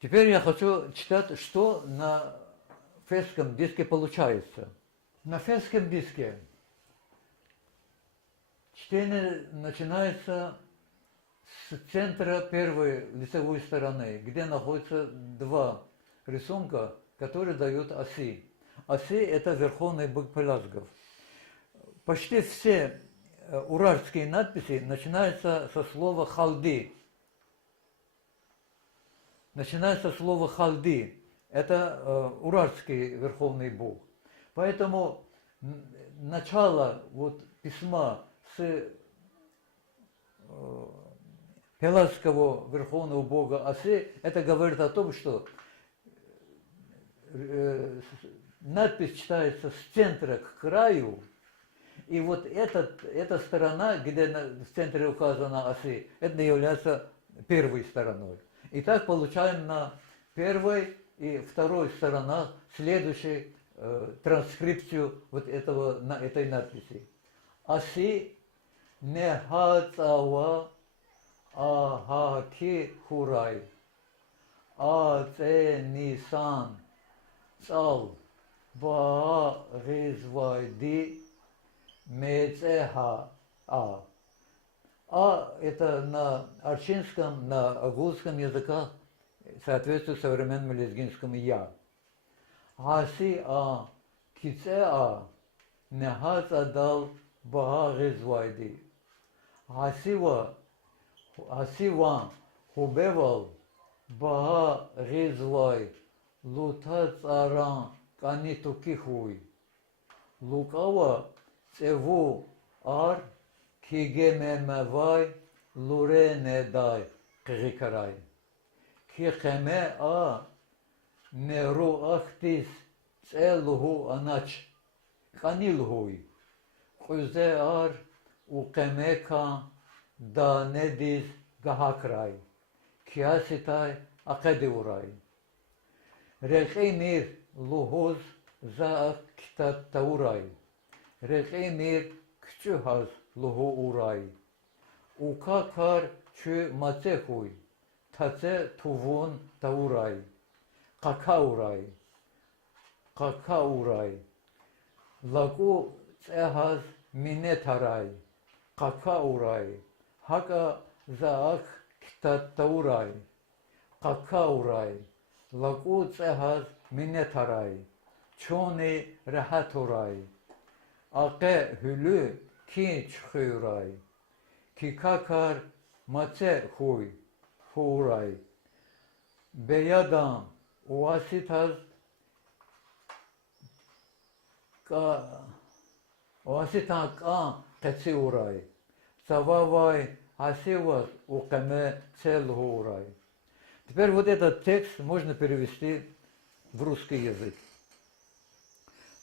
Теперь я хочу читать, что на фесском диске получается. На фесском диске чтение начинается с центра первой лицевой стороны, где находятся два рисунка, которые дают оси. Оси – это верховный бык Пелазгов. Почти все уральские надписи начинаются со слова «халди». Начинается слово «халди». Это уральский верховный бог. Поэтому начало вот письма с пелазского верховного бога Оси, это говорит о том, что надпись читается с центра к краю, и вот эта сторона, где в центре указана Оси, это является первой стороной. И так получаем на первой и второй сторонах следующую транскрипцию вот этой надписи. Оси нехацава ахаки хурай. Аце нисан цал ба ризвайди мецеха а. А это на арчинском, на агулском языках соответствует современному лезгинскому я. Хаси а кице а нехац адал ба ризвайди. Хасива хубевал ба ризвай лута царан канитуки хуй. Лукава цеву ар кигемемавай луре недай крикарай. Кихеме а неру ахтис целуху анач канилхуй. Хузе ар укемека да недис гаhaкрай. Киаситай акедеурай. Рехи мир лухуз за китатаурай. Рехи мир кчухаз луху урай. Укакар чу мацехуй. Таце тувун таурай. Какаурай. Какаурай. Лагу цехаз минетарай. Какаурай. Хака заак китатаурай. Какаурай. Лагу цехаз минетарай. Чони рахатурай. Аке хülü ki çıkıray. Ki kakar mace huy. Huray. Beyadan oasitaz oasitan ka katsiuray. Сававай асивас укаме целхурай. Теперь вот этот текст можно перевести в русский язык.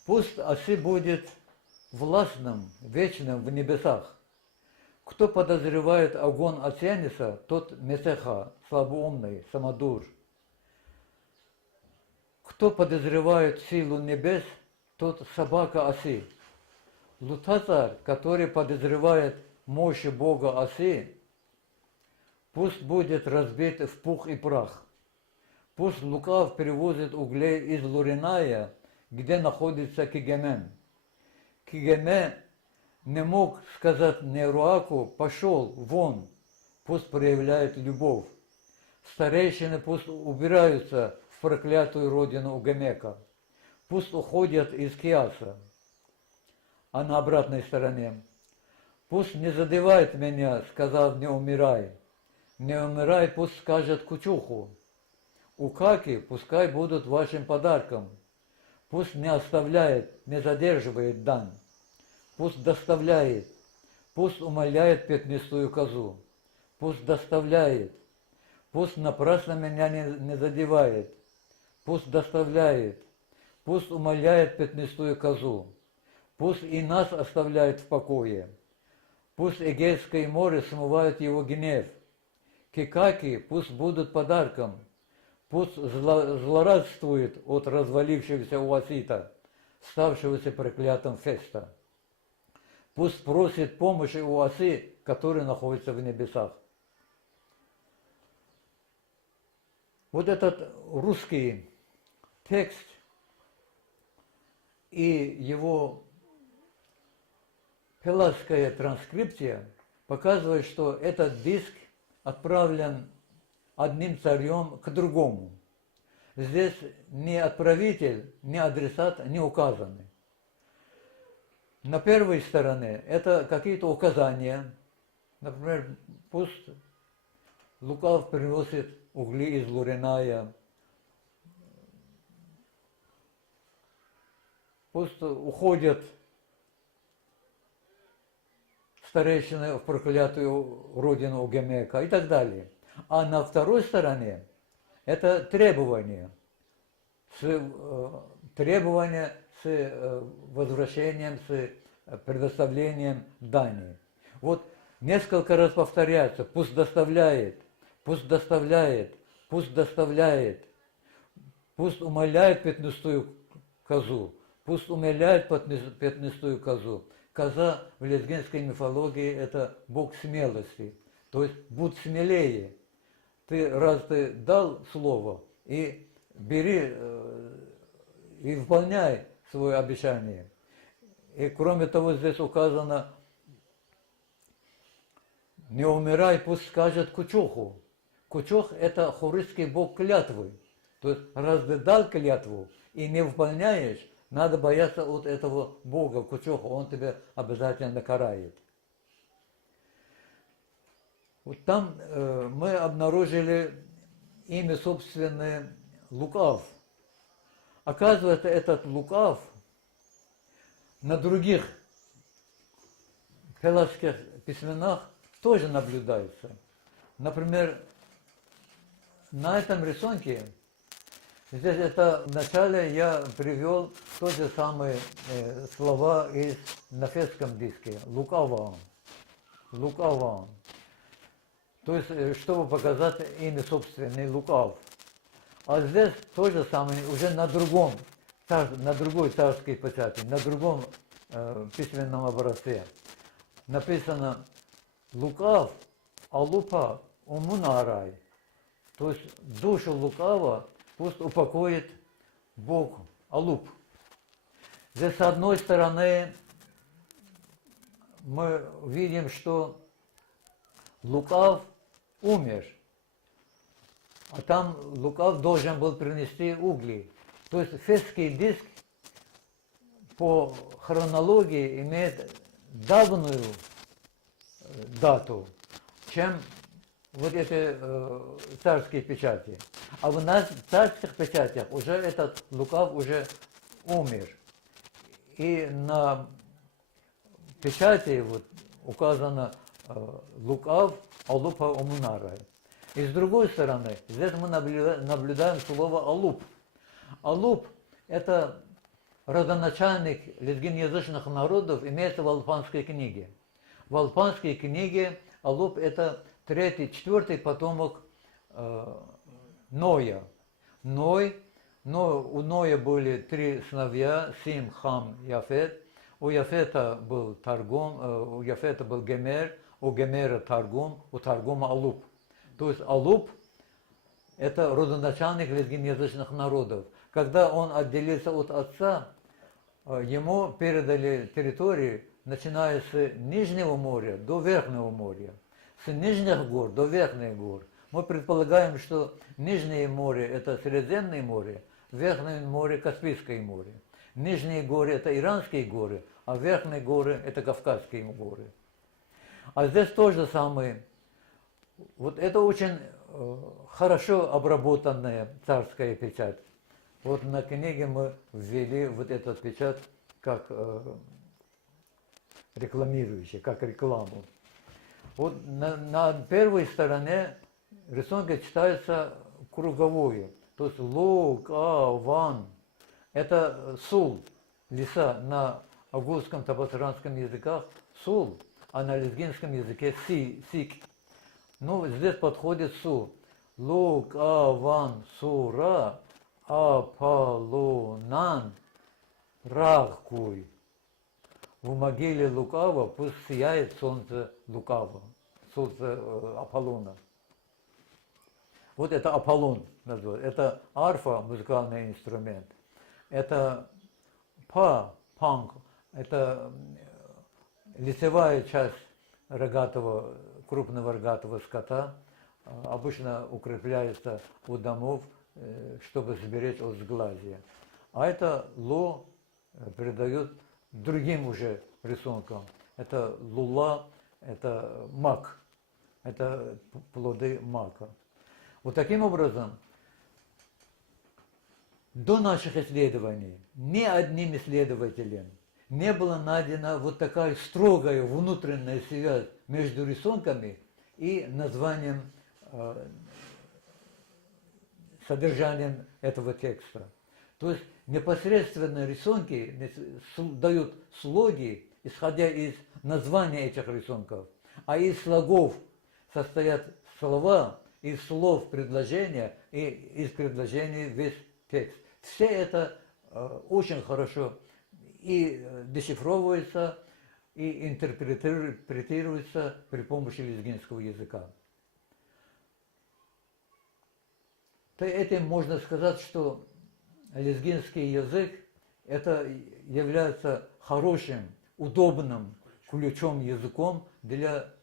Пусть Оси будет властным, вечным в небесах. Кто подозревает огонь Осяниса, тот месеха, слабоумный, самодур. Кто подозревает силу небес, тот собака Оси. Лутацар, который подозревает мощь Бога Оси, пусть будет разбит в пух и прах. Пусть Лукав перевозит углей из Луриная, где находится Кигемен. Кигеме не мог сказать Неруаку: пошел вон, пусть проявляет любовь. Старейшины пусть убираются в проклятую родину Угамека. Пусть уходят из Киаса. А на обратной стороне: пусть не задевает меня, сказав не умирай. Не умирай, пусть скажет Кучуху. Укаки пускай будут вашим подарком. Пусть не оставляет, не задерживает дан. Пусть доставляет. Пусть умоляет пятнистую козу. Пусть доставляет. Пусть напрасно меня не задевает. Пусть доставляет. Пусть умоляет пятнистую козу. Пусть и нас оставляет в покое. Пусть Эгейское море смывает его гнев. Кикаки пусть будут подарком. Пусть злорадствует от развалившегося Уасита, ставшегося проклятым Феста. Пусть просит помощи у Оси, который находится в небесах. Вот этот русский текст и его пелазская транскрипция показывает, что этот диск отправлен одним царем к другому. Здесь ни отправитель, ни адресат не указаны. На первой стороне это какие-то указания. Например, пусть Лукав приносит угли из Луриная, пусть уходят старейшины в проклятую родину Гемека и так далее. А на второй стороне это требования с возвращением, с предоставлением дани. Вот несколько раз повторяется: пусть доставляет, пусть доставляет, пусть доставляет, пусть умоляет пятнистую козу, пусть умоляет пятнистую козу. Коза в лезгинской мифологии – это бог смелости, то есть будь смелее. Раз ты дал слово, и бери и выполняй свое обещание. И кроме того, здесь указано: не умирай, пусть скажет Кучоху. Кучох – это хурыцкий бог клятвы. То есть, раз ты дал клятву и не выполняешь, надо бояться от этого бога Кучоха, он тебя обязательно карает. Вот там мы обнаружили имя собственное Лукав. Оказывается, этот Лукав на других пелазских письменах тоже наблюдается. Например, на этом рисунке, здесь это вначале я привел те же самые слова из на фесском диске. Лукаван. Лукаван. То есть, чтобы показать имя собственное Лукав. А здесь то же самое, уже на другой царской печати, на другом письменном образце. Написано: Лукав, алупа, умунарай. То есть душу лукава пусть упокоит Бог Алуп. Здесь с одной стороны мы видим, что Лукав умер, а там Лукав должен был принести угли. То есть фесский диск по хронологии имеет давную дату, чем вот эти царские печати. А в нас в царских печатях уже этот Лукав уже умер. И на печати вот указано Лукав Алупа Умунарай. И с другой стороны, здесь мы наблюдаем слово Алуп. Алуп – это родоначальник лезгиноязычных народов, имеется в Алпанской книге. В Алпанской книге Алуп – это третий, четвертый потомок Ноя. У Ноя были три сыновья: Сим, Хам, Яфет. У Яфета был Таргум, у Яфета был Гемер, у Гемера Таргум, у Таргума Алуп. То есть Алуп – это родоначальник лезгиноязычных народов. Когда он отделился от отца, ему передали территории, начиная с Нижнего моря до Верхнего моря, с нижних гор до верхних гор. Мы предполагаем, что Нижнее море – это Средиземное море, Верхнее море – Каспийское море. Нижние горы – это Иранские горы, а верхние горы – это Кавказские горы. А здесь то же самое. Вот это очень хорошо обработанная царская печать. Вот на книге мы ввели вот этот печать как рекламирующий, как рекламу. Вот на первой стороне рисунка читается круговое. То есть Лукаван – это сул, леса на агузском, табасаранском языках сул, а на лезгинском языке сик. Ну, здесь подходит су. Лукаван сура Аполлонан Рахкуй. В могиле Лукава пусть сияет солнце Лукава, солнце Аполлона. Вот это Аполлон называется. Это арфа, музыкальный инструмент. Это панк, это лицевая часть рогатого, крупного рогатого скота, обычно укрепляется у домов, чтобы сберечь от сглазия. А это ло придает другим уже рисункам. Это лула, это мак, это плоды мака. Вот таким образом, до наших исследований ни одним исследователем не была найдена вот такая строгая внутренняя связь между рисунками и названием, содержанием этого текста. То есть непосредственно рисунки дают слоги, исходя из названия этих рисунков, а из слогов состоят слова, из слов предложения и из предложений весь текст. Все это очень хорошо и дешифровывается, и интерпретируется при помощи лезгинского языка. То этим можно сказать, что лезгинский язык это является хорошим, удобным ключом языком для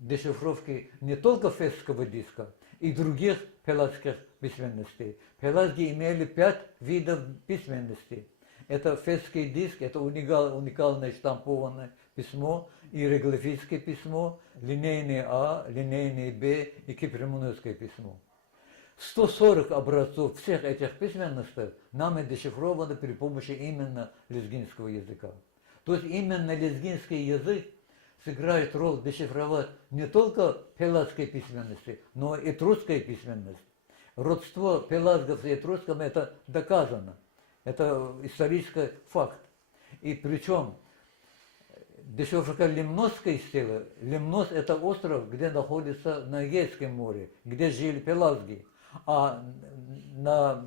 дешифровки не только фесского диска и других пеладских письменностей. Пеладги имели 5 видов письменности. Это фесский диск, это уникальное штампованное письмо, иероглифическое письмо, линейное А, линейное Б и кипримунское письмо. 140 образцов всех этих письменностей нами дешифрованы при помощи именно лезгинского языка. То есть именно лезгинский язык сыграет роль дешифровать не только пеладской письменности, но и этрусской письменности. Родство пеладгов и этрускам это доказано. Это исторический факт. И причем дешифровка лимносской стелы. Лимнос это остров, где находится на Эгейском море, где жили пеладги. А на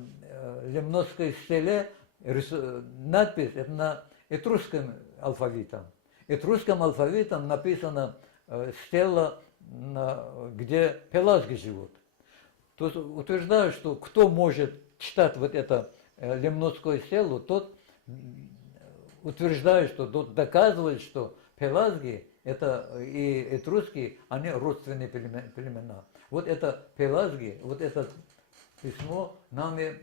лимносской стеле надпись это на этрусском алфавитом. Этрусским алфавитом написана стела, где пеладги живут. То есть утверждаю, что кто может читать вот это лимносскую стелу, тот утверждает, что тот доказывает, что пеладги это и этруски, они родственные племена. Вот это пеладги, вот это письмо нами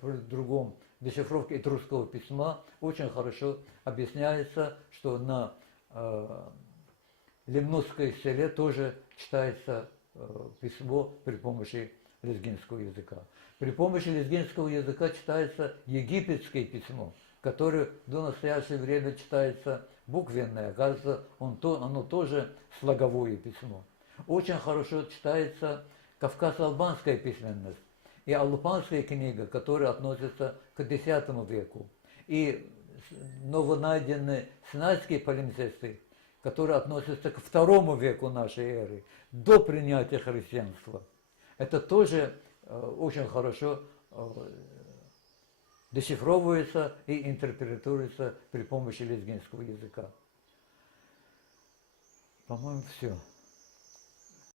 при другом дешифровке этрусского письма очень хорошо объясняется, что на лимносской стеле тоже читается письмо при помощи лезгинского языка. При помощи лезгинского языка читается египетское письмо, которое до настоящего времени читается буквенное. Оказывается, оно тоже слоговое письмо. Очень хорошо читается кавказо-албанская письменность и алупанская книга, которая относится к X веку. И новонайденные синайские палимсесты, которые относятся к II веку нашей эры, до принятия христианства. Это тоже очень хорошо дешифровывается и интерпретируется при помощи лезгинского языка. По-моему, все.